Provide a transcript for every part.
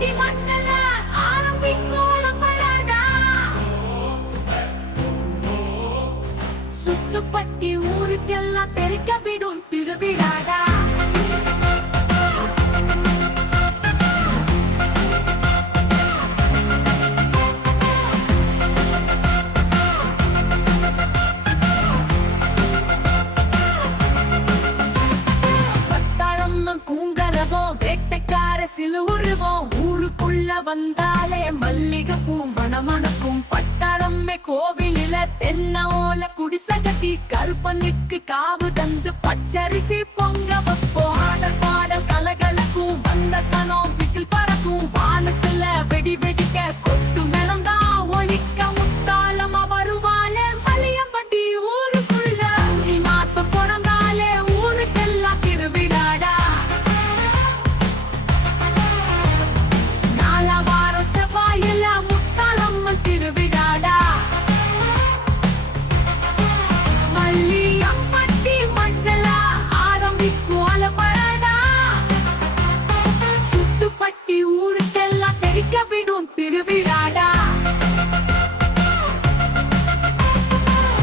சுத்துப்பட்டி மண்டல ஆரம்பிக்கும் பராடா. சுத்துப்பட்டி ஊருக்கெல்லாம் தெரிக்க விடும் திருவிழாடா. வேட்டைக்கார சிலுருவோம் ஊருக்குள்ள வந்தாலே மல்லிகை பூ மணமணக்கும். பட்டாளமே கோவிலில தென்ன ஓல குடிசகத்தி கருப்பனுக்கு காவு தந்து பச்சரிசி பொங்க வைப்போம். ஆடல் பாடல் கலகலக்கும் வந்த சனம் விசில் பறக்கும். வானத்துல வெடி வெடிக்க கொட்டு மெளந்தா ஒழிக்க முத்தாளமா வருவாளே மலியம்பட்டி ஊருக்குள்ள. மாசம் பிறந்தாலே ஊருக்கெல்லாம் திருவிழாடா. திருவிழாடா மல்லியம்பட்டி மண்டல ஆரம்பிக்கும் பராடா. சுத்துப்பட்டி ஊருக்கெல்லாம் தெரிக்க விடும் திருவிழாடா.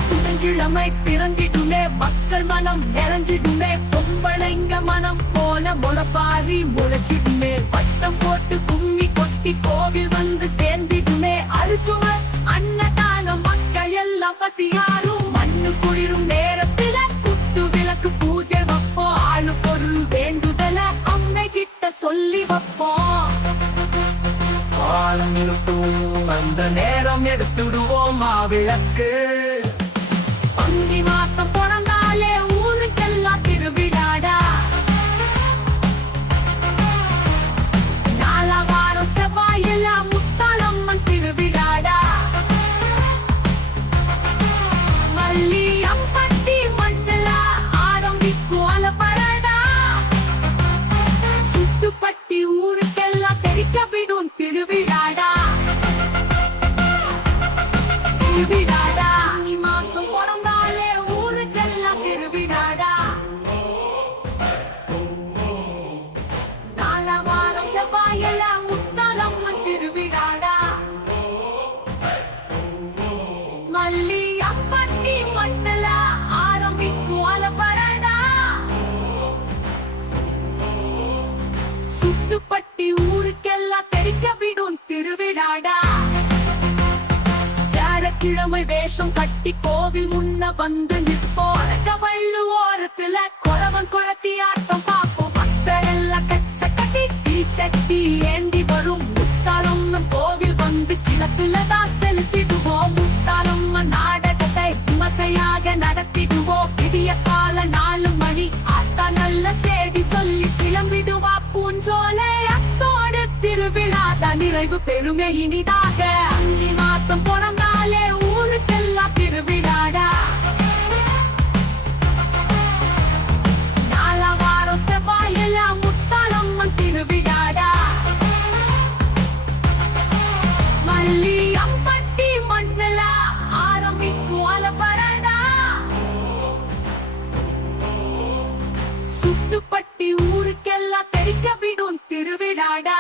புதன்கிழமை பிறந்திடுமே மக்கள் மனம் நிறைஞ்சிடுமே. பொம்பளைங்க மனம் போல முளப்பாரி முளைச்சிடுமே. வட்டம் போட்டு கும்மி கொட்டி கோவில் வந்து சேர்ந்திடுமே. அரிசுவர் அன்னதானம் மக்கள் எல்லாம் பசியாரும். மண்ணு குளிரும் நேரத்துல குத்து விளக்கு பூஜை வைப்போம். ஆளு பொருள் வேண்டுதல அம்மை கிட்ட சொல்லி வைப்போம். காலம் இருட்டும் அந்த நேரம் எடுத்துடுவோம் மாவிளக்கு. பங்குனி மாசம் பிறந்தாலே ஊருக்கெல்லாம் திருவிழாடா. நாலாவாரம் செவ்வாயெல்லாம் முத்தாளம்மன் திருவிழாடா. மல்லியம்பட்டி மண்டல ஆரம்பிக்கும் பராடா. சுத்துப்பட்டி ஊருக்கெல்லாம் தெரிக்க விடும் திருவிழாடா. திருவிழாடா மாசம் பிறந்தாலே ஊருக்கெல்லாம் திருவிழாடா. நாலாவாரம் செவ்வாயெல்லாம் முத்தாளம்மன் திருவிழாடா. மல்லியம்பட்டி மண்டல ஆரம்பிக்கும் பராடா. சுத்துப்பட்டி ஊருக்கெல்லாம் தெரிக்க விடும் திருவிழாடா. வியாழக்கிழமை வேஷம் கட்டி கோவில் முன்ன வந்து நிற்போம். வள்ளு ஓரத்துல குறவன் குரத்தி ஆட்டம் பார்ப்போம். பக்தரெல்லாம் கச்ச கட்டி தீச்சட்டி ஏந்தி வரும். முத்தாளம்மன் கோவில் வந்து கிழக்குலதான் செலுத்திடுவோம். முத்தாளம்மன் நாடகத்தை விமர்சையாக நடத்திடுவோம். விடிய கால 4 மணி ஆத்தா நல்ல செய்தி சொல்லி சிலம்பிடுவா பூஞ்சோலை. அத்தோடு திருவிழாதான் நிறைவு பெருமை இனிதாக. அன்னி மாசம் பிறந்தாலே ஊருக்கெல்லாம் திருவிழாடா. நாலாவாரம் செவ்வாயெல்லாம் முத்தாளம்மன் திருவிழாடா. மல்லியம்பட்டி மண்டல ஆரம்பிக்கும் பராடா. சுத்துப்பட்டி ஊருக்கெல்லாம் தெரிக்க விடும் திருவிழாடா.